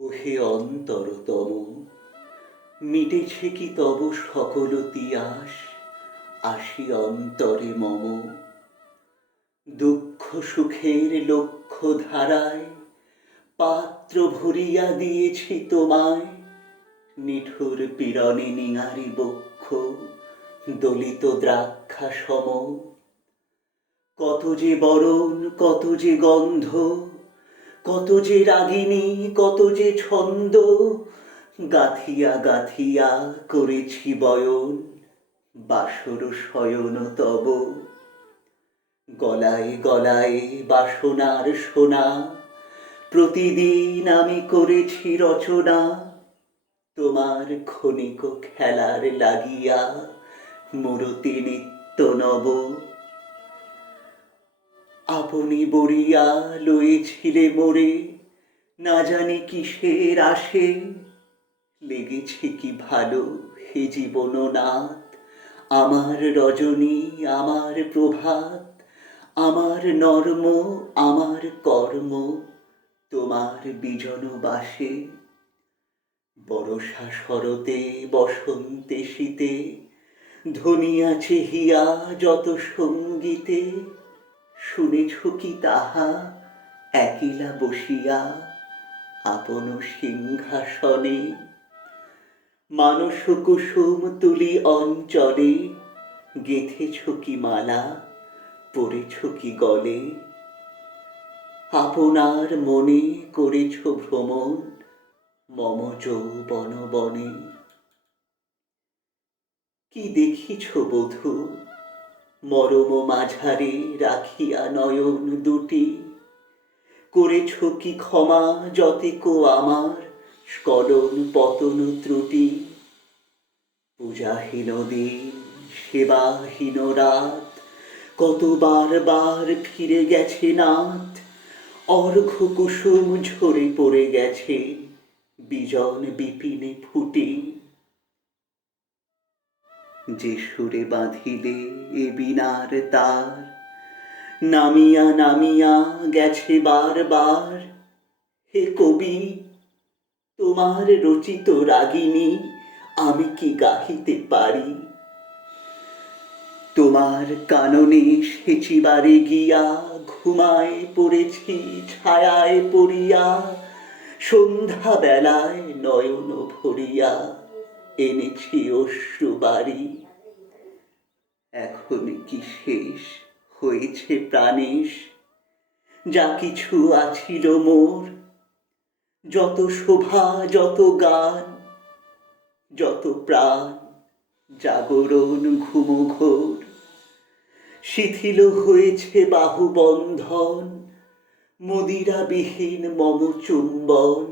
ওহে অন্তরতম, মিটেছে কি তব সকল তিয়াস? আসি অন্তরে মম, দুঃখ সুখের লক্ষ্য ধারায় পাত্র ভরিয়া দিয়েছি তোমায়। নিঠুর পীড়নে নিঙারি বক্ষ দলিত দ্রাক্ষা সম। কত যে বরণ, কত যে গন্ধ, কত যে রাগিনী, কত যে ছন্দ, গাথিয়া গাথিয়া করেছি বয়ন বাসর শয়ন তব। গলায় গলায় বাসনার সোনা, প্রতিদিন আমি করেছি রচনা। তোমার ক্ষণিক খেলার লাগিয়া মূরতি নিত্য নব। আপনি বরিয়া লয়েছিলে মোরে, না জানি কিসের আসে। লেগেছে কি ভালো হে জীবননাথ, আমার রজনী, আমার প্রভাত, আমার নর্ম, আমার কর্ম তোমার বিজন বাসে। বরষা শরতে, বসন্তে শীতে, ধনিয়া চেহিয়া যত সঙ্গীতে, শুনেছ কি তাহা একিলা বসিয়া আপন সিংহাসনে? মানস কুসুম তুলি অঞ্চলে, গেথেছ কি মালা, পরেছ কি গলে? আপনার মনে করেছ ভ্রমণ মম যৌবন বনে। কি দেখিছ বধূ, মরম মাঝারে রাখিয়া নয়ন দুটি? করেছ কি ক্ষমা যতেক আমার স্খলন পতন ত্রুটি? পূজাহীন দিন, সেবাহীন রাত, কতবার বার ফিরে গেছে নাথ। অর্ঘ্য কুসুম ঝরে পড়ে গেছে বিজন বিপিনে ফুটে। যে সুরে বাঁধিলে এ বীণার তার, নামিয়া নামিয়া গেছে বারবার। হে কবি, তোমার রচিত রাগিনী আমি কি গাহিতে পারি? তোমার কাননে সেচিবারে গিয়া ঘুমায় পড়েছি ছায়ায় পড়িয়া। সন্ধ্যা বেলায় নয়ন ভরিয়া এনেছি অশ্রু বারি। এখন কি শেষ হয়েছে প্রাণেশ, যা কিছু আছিল মোর? যত শোভা, যত গান, যত প্রাণ, জাগরণ ঘুমঘোর, শিথিল হয়েছে বাহুবন্ধন, মদিরাবিহীন মম চুম্বন।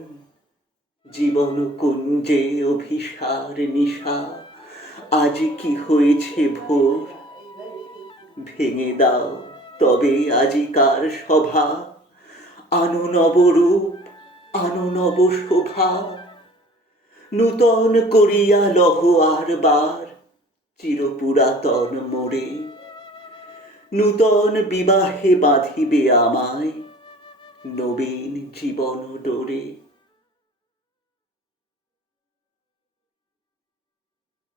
জীবন কুঞ্জে অভিসার নিশা, আজ কি হয়েছে ভোর? ভেঙে দাও তবে আজিকার সভা, আনো নবরূপ, আনো নব শোভা। নূতন করিয়া লহ আর বার চিরপুরাতন মোরে। নূতন বিবাহে বাঁধিবে আমায় নবীন জীবন ডোরে।